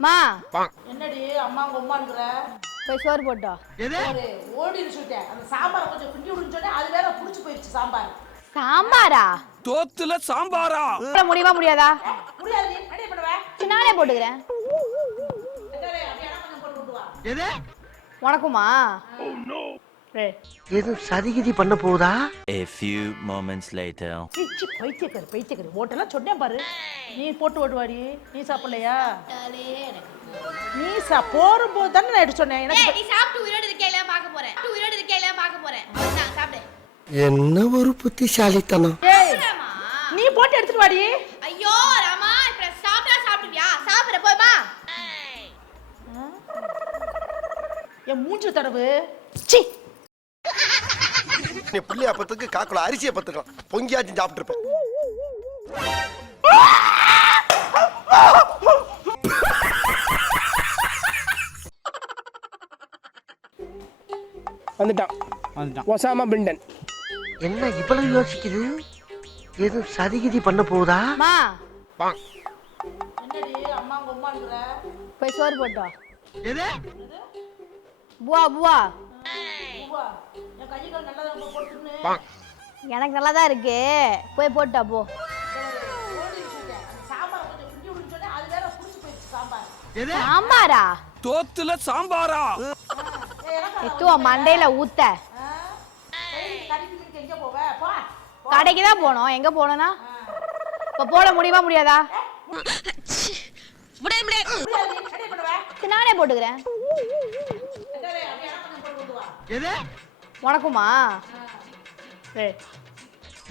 மா. என்னடி அம்மா உங்க போய் சோறு போட்டோ ஓடின்னு சொல்லிட்டேன் அந்த சாம்பாரை கொஞ்சம் கிண்டி விடுன்னு சொன்னேன். அது வேற புடிச்சு போயிடுச்சு சாம்பார். சாம்பாரா? தோத்துல சாம்பாரா? போட முடியுமா முடியாதா? முடியாது நீ. அடி பண்ணுவேன் நானே போட்டுக்கிறேன். உனக்குமா? எதுவும் சதிகிதி பண்ண போதா A few moments later. பிச்சு பைத்தியக்காரி பைத்தியக்காரி. ஓட்டெல்லாம் சொன்னேன் பாரு. நீ போட்டு ஓட்டுவாடி நீ சாப்பிடலையா? நீ சா போறும்போது தானே நான் எடுத்து சொன்னேன். எனக்கு நீ சாப்பிட்டு உயிரோடு இருக்கையில பார்க்க போறேன். உயிரோடு இருக்கையில பார்க்க போறேன். சாப்பிடு. என்ன ஒரு புத்திசாலித்தனம். நீ போட்டு எடுத்துட்டு வாடி. ஐயோ ராமா இப்ப சாப்பிட்டா சாப்பிடுவியா? சாப்பிட போய்மா என் மூஞ்சு தடவு. சி நீ புள்ளைய பத்துக்கு காக்குல அரிசியை பத்துக்கலாம் பொங்கியாச்சும் சாப்பிட்டு இருப்பேன் வந்துட்டான். வந்துட்டான். ஒசாமா பிண்டன். என்ன இவ்வளவு யோசிக்குது? எதுவும் சதிகிதி பண்ண உங்க அம்மாங்கிற போய் சோறு போட்டோ புவா புவா. எனக்கு நல்லா தான் இருக்கு. போய் போட்டா போ சாம்பாரை தோத்துல சாம்பாரா? எத்துவ மண்டையில ஊத்த. கடைக்கு வீட்டுக்கு எங்க போவ? போ. கடைக்கு தான் போனோம். எங்க போனோம்னா? இப்ப போட முடியுமா முடியாதா? நானே போட்டுக்கிறேன். வா உனக்குமா ஏய்,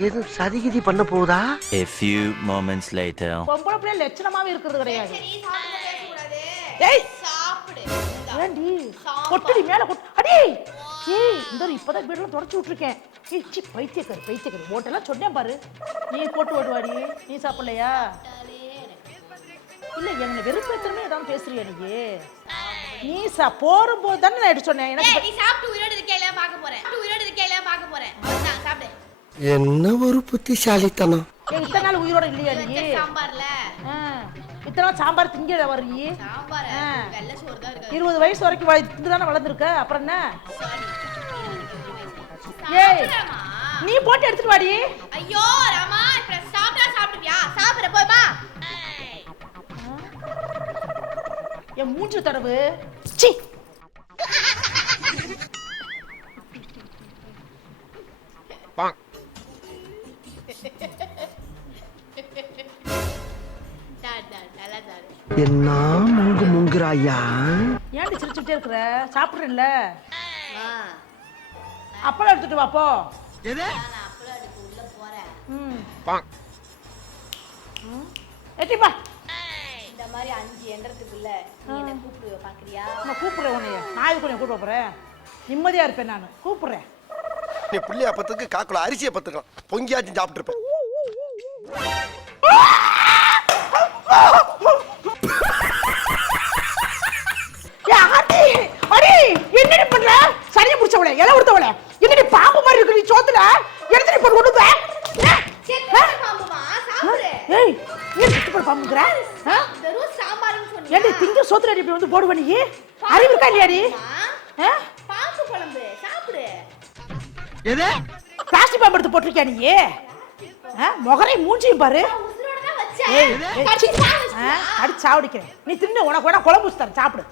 எதுவும் சதிகிதி பண்ண போதா A few moments later. பொம்பளை பிள்ளை லட்சணமாவே இருக்கிறது கிடையாது. சரி ஏய்! சாப்பிடு. ஏண்டி கொட்டுடி மேல கொட்டு அடி! ஏய் இந்த ஒரு இப்பதான் வீடுல தொடச்சு விட்டுருக்கேன். ஏய் சி பைத்தியக்காரி பைத்தியக்காரி. ஓட்டெல்லாம் சொன்னேன் பாரு. நீ போட்டு ஓடுவாடி. நீ சாப்பிடலையா? இல்ல என்ன வெறுப்பேத்தனமே ஏதாவது பேசுறியா நீ நீ சா போறும்போது தானே நான் எடுத்து சொன்னேன். எனக்கு நீ சாப்பிட்டு உயிரோடு இருக்கையில பார்க்க போறேன் உயிரோடு இருக்கையில பார்க்க போறேன் அவ்வளவுதான், சாப்பிடு. என்ன ஒரு புத்திசாலித்தனம். ஏய், இத்தனை நாள் உயிரோட இல்லையா நீ? வச்ச சாம்பார்ல. ஆ, இத்தனை நாள் சாம்பார் திங்க வர நீ சாம்பார் ஆ. வெள்ளை சோறு தான் இருக்கு. இருபது வயசு வரைக்கும் வ- திண்டு தானே வளர்ந்துருக்க? அப்புறம் என்ன? ஏய்? நீ போட்டு எடுத்துட்டு வாடி. ஐயோ என் மூஞ்சு தடவு. சி என்ன முங்கு முங்குறாயா? ஏன்டி சிரிச்சுட்டே இருக்கிற? சாப்பிடுறேன்ல. அப்பளம் எடுத்துட்டு வா போ. நான் அப்பளம் எடுக்க உள்ள போறேன். ம். ம். எட்டிப்பா இந்த மாதிரி அஞ்சு எண்ணறதுக்குள்ள நீ என்ன கூப்பிடுவ பாக்குறியா? நான் கூப்பிடுறேன் உன்னைய. உன்னைய கூப்பிட போறேன்? நிம்மதியா இருப்பேன் நான். கூப்பிடுறேன். நீ புள்ளைய பத்துக்கு காக்குல அரிசியை பத்துக்கலாம். பொங்கியாச்சும் சாப்பிட்டு இருப்பேன் ஏ ஆத்தி! அடி! என்னடி பண்ற? சரியா புடிச்சவளே இலை கொடுத்தவளே என்னடி பாம்பு மாதிரி இருக்கு நீ சோத்துல? எடுத்துட்டு போட்டு கொண்டு ஏய் பாம்புங்கிற? ஏன்டி திங்க சோத்துல அடி இப்படி வந்து போடுவ நீ? அறிவு இருக்கா இல்லையாடி? ஆ? பாம்பு குழம்பு சாப்பிடு. பிளாஸ்டிக் பாம்பு எடுத்து போட்டிருக்கியா நீ? முகரை மூஞ்சியும் பாரு. அடிச்சு சாவடிக்கிறேன் நீ தின்னு உனக்கு வேணா குழம்பு ஊத்தி தரேன் சாப்பிடு.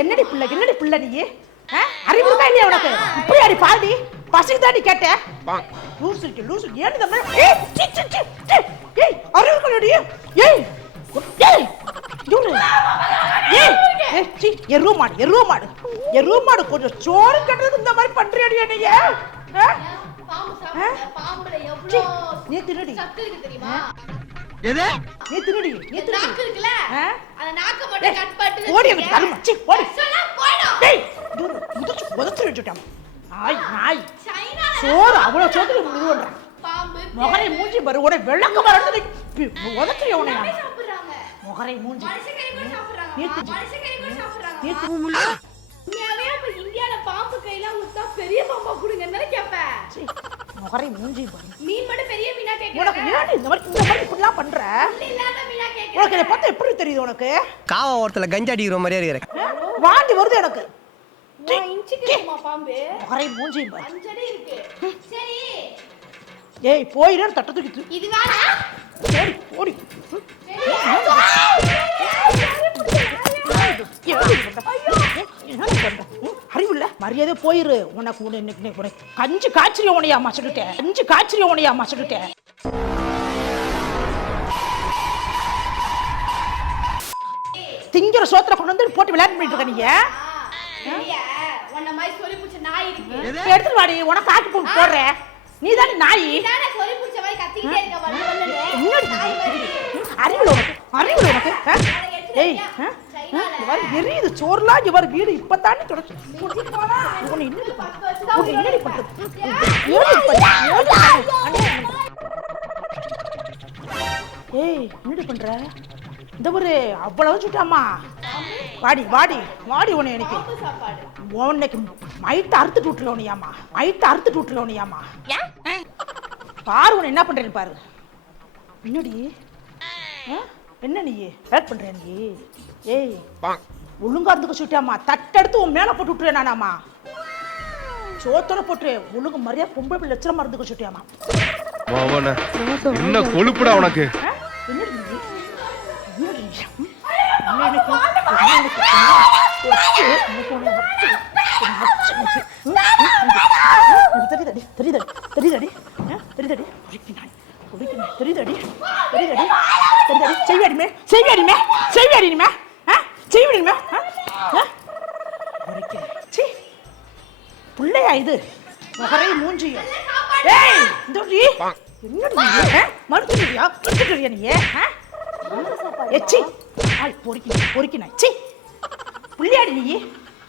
என்னடி பிள்ளை என்னடி பிள்ளை நீ? அறிவு இருக்கா இல்லையா உனக்கு? இப்படி அடி பாடி பசிக்கு தாண்டி கேட்டேன் லூசு இருக்கு லூசு ஏன் இந்த மாதிரி ஏய் சீ, சீ, சீ, சீ. ஏய் அறிவு இருக்கா ஏய் சீ எருவு மாடு எருவு மாடு எருவு மாடு கொஞ்சம் சோறு கட்டுறது இந்த மாதிரி பண்றியாடி நீ நீ தின்னுடி. தெரியுமா நீ தின்னுடி நீ இந்த நாக்கு தின்னுடி இருக்குல்ல? ஆ? அந்த நாக்க மட்டும் கட் பண்ணிட்டு ஓடி எனக்கு தருமா சீ ஓடி. சொன்னா போயிடும். டேய் தூரு முதிச்சு நாய் நாய். சைனால சோறு அவ்வளவு சோத்துல பாம்பு முகரை மூஞ்சி பாரு முகரை மூஞ்சி. கூட சாப்பிடுறாங்க கூட சாப்பிடுறாங்க நீத்து. உண்மையாவே அப்ப இந்தியால பாம்பு கையெல்லாம் கொடுத்தா பெரிய பாம்பா கொடுங்கன்னு கேட்பேன் சீ, முகரை மூஞ்சி பாரு மீன் மட்டும் பெரிய மீனா உனக்கு கேக்குறாங்க ஏன் இந்த மாதிரி இந்த மாதிரி இப்படிலாம் பண்ற? இல்லாத மீனா உனக்கு கேக்குறாங்க இதை பார்த்தா எப்படி தெரியுது உனக்கு? காவா ஓரத்துல கஞ்சா அடிக்கிற மாதிரியே இருக்கிறேன்? வாந்தி வருது எனக்கு. முகரை மூஞ்சி பாரு அஞ்சடி இருக்கு. சரி. ஏய் போயிரு தட்ட தூக்கி தூ- இது வேணா? ஓடி. ஓடி மரியாதை போயிரு. உனக்கு உன- இன்னைக்கு இன்னைக்கு உனக்கு கஞ்சி காய்ச்சல் உனையாமா சொல்லிட்டேன் கஞ்சி காய்ச்சல் உனையாமா சொல்லிட்டேன் திங்கிற சோத்துல கொண்டு வந்து போட்டு விளையாட்டு பண்ணிட்டு இருக்க நீங்க? எடுத்துட்டு வாடி. உனக்கு காட்டு போட்டு போடுறேன். நீ தானே நாய் அறிவுல உனக்கு அறிவுல உனக்கு? ஏய்? இந்த மாதிரி எரியுது சோறுலாம் பாரு வீடு தொடச்சு. உன்னை என்னடி? உன்னை என்னடி பண்ற? ஏடி பண்ற? ஏய் என்னடி பண்ற? இந்த ஒரு அவ்வளவு சுட்டாமா? வாடி வாடி வாடி உன்னை எனக்கு உன்னைக்கு மைத்த அறுத்துட்டு விட்டுல உனியாமா மைத்த அறுத்துட்டு விட்டுல உனியாமா பாரு உன்னை என்ன பண்றேன்னு பாரு. என்னடி? ஆ? என்ன நீ வேட் பண்ற நீ ஏய் ஒழுங்கா இருந்துக்க சொல்லிட்டாமா தட்டெடுத்து உன் மேல போட்டு விட்டுருவேன் நானாமா சோத்தோட போட்டு ஒழுங்கு மரியாதை பொம்பளை பிள்ளை லட்சணமா இருந்துக்க சொல்லிட்டியாமா என்ன கொழுப்புடா உனக்கு? என்ன எனக்கு? என்ன எனக்கு? என்ன? வச்சு, உனக்கு உன்னை வச்சு, உன்னை வச்சு, உனக்கு. ம்? ம்? ம்? தெரியுதாடி தெரியுதாடி தெரியுதாடி ஆ? தெரியுதாடி உருக்கி நாய் உருக்கி நாய் தெரியுதாடி தெரியுதாடி தெரியுதாடி செய்வாடிமே செய்வாடிமே செய்வாடிமே ஆ செய்வாடிமே ஆ உருக்கி சீ பிள்ளையா இது? முகரை மூஞ்சியும். ஏய் நீ என்னடி மறுத்துறியா மறுத்துறியா நீ? எச்சி. ஆய் பொறுக்கி பொறுக்கி நான் சி. புள்ளியாடி நீ.